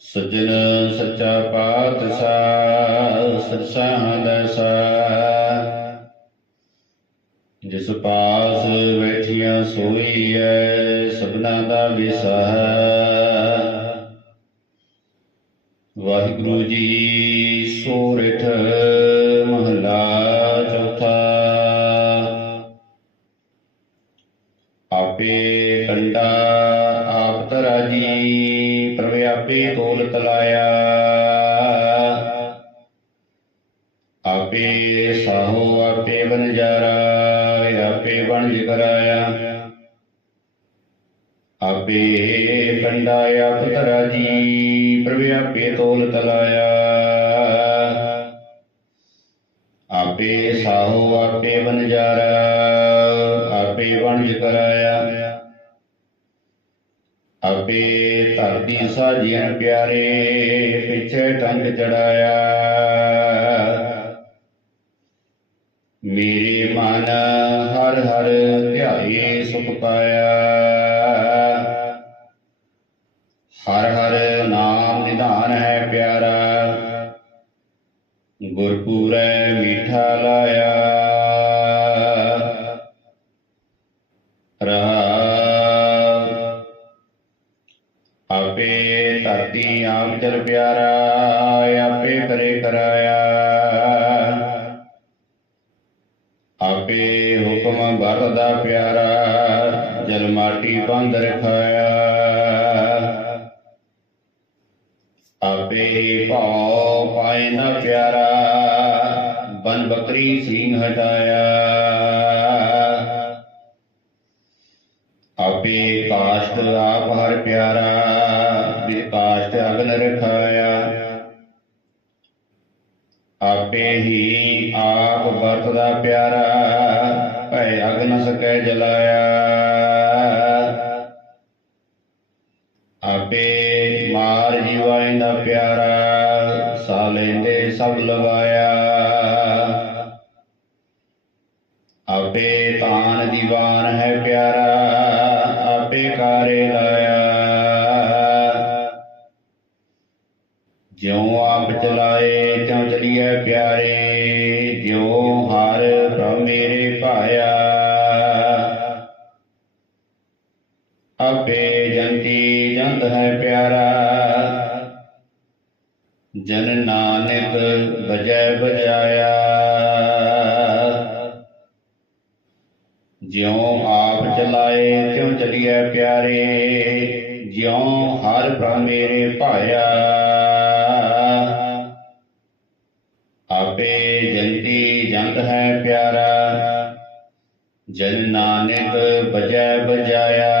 ਸਜਣ ਸੱਚਾ ਪਾਤਸ਼ਾਹ ਸਤਸਾਂ ਦਸਾ ਜਿਸ ਪਾਸ ਬੈਠੀਆਂ ਸੋਈ ਐ, ਸਭਨਾ ਦਾ ਵਿਸਹ ਵਾਹਿਗੁਰੂ ਜੀ, ਸੋਰਠ ਆਪੇ ਕੰਡਾ ਆਪ ਤਰਾਜੀ ਪ੍ਰਵੇ ਆਪੇ ਤੋਲ ਤਲਾਇਆ। ਆਪੇ ਸਾਹੋ ਆਪੇ ਬਨਜਾਰਾ ਆਪੇ ਬਣਜ ਕਰਾਇਆ ਆਪੇ ਕੰਡਾ ਆਪ ਤਰਾਜੀ ਪ੍ਰਵੇ ਆਪੇ ਤੋਲ ਤਲਾਇਆ। ਆਪੇ ਸਾਹੋ, ਆਪੇ ਬਨਜਾਰਾ ਆਪੇ ਵਣਜ ਕਰਾਇਆ। ਆਪੇ ਧਰਤੀ ਸਾਜੀਆਂ ਪਿਆਰੇ ਪਿੱਛੇ ਟੰਗ ਚੜਾਇਆ। ਮੇਰੇ ਮਨ ਹਰ ਹਰ ਧਿਆਏ ਸੁਖ ਪਾਇਆ। ਹਰ ਹਰ ਨਾਮ ਨਿਧਾਨ ਹੈ ਪਿਆਰਾ। ਗੁਰਪੂਰੈ ਮੀਠਾ ਲਾਇਆ ਰਹਾ ਆਪੇ ਧਰਤੀ ਆਪ ਜਲ ਪਿਆਰਾ ਆਪੇ ਕਰੇ ਕਰਾਇਆ ਆਪੇ ਹੁਕਮ ਵਰਦਾ ਪਿਆਰਾ ਜਲ ਮਾਟੀ ਬੰਦ ਰਖਾਇਆ ਆਪੇ ਭਾਉ ਪਾਏ ਨਾ ਪਿਆਰਾ, ਬਨ ਬੱਕਰੀ ਸਿੰਘ ਹਟਾਇਆ। ਆਪੇ ਕਾਸ਼ਟ ਆਪ ਹਰ ਪਿਆਰਾ ਵਿਕਾਸ਼ਟ ਅਗਨ ਰਖਾਇਆ। ਆਪੇ ਹੀ ਆਪ ਵਰਤਦਾ ਪਿਆਰਾ, ਭੈ ਅਗਨ ਸਕੈ ਜਲਾਇਆ। ਆਪੇ ਮਾਰ ਜੀਵਾਇ ਦਾ ਪਿਆਰਾ ਸਾ ਲੈਂਦੇ ਸਭ ਲਵਾਇਆ। ਆਪੇ ਤਾਨ ਦੀਵਾਨ ਹੈ ਪਿਆਰਾ, ਆਪੇ ਕਾਰੇ ਲਾਇਆ ਜਿਉ ਆਪ ਚਲਾਏ, ਤਿਉ ਚਲੀਐ ਪਿਆਰੇ, ਜਿਉ ਹਰ ਪ੍ਰਭ ਮੇਰੇ ਭਾਇਆ। ਆਪੇ ਪਿਆਰਾ। ਜਨ ਨਾਨਕ ਬਜੈ ਬਜਾਇਆ। ਜਿਉ ਆਪ ਚਲਾਏ, ਤਿਉ ਚਲੀਐ ਪਿਆਰੇ। ਜਿਉ ਹਰ ਪ੍ਰਭ ਮੇਰੇ ਭਾਇਆ। ਆਪੇ ਜੰਤੀ ਜੰਤ ਹੈ ਪਿਆਰਾ। ਜਨ ਨਾਨਕ ਬਜੈ ਬਜਾਇਆ।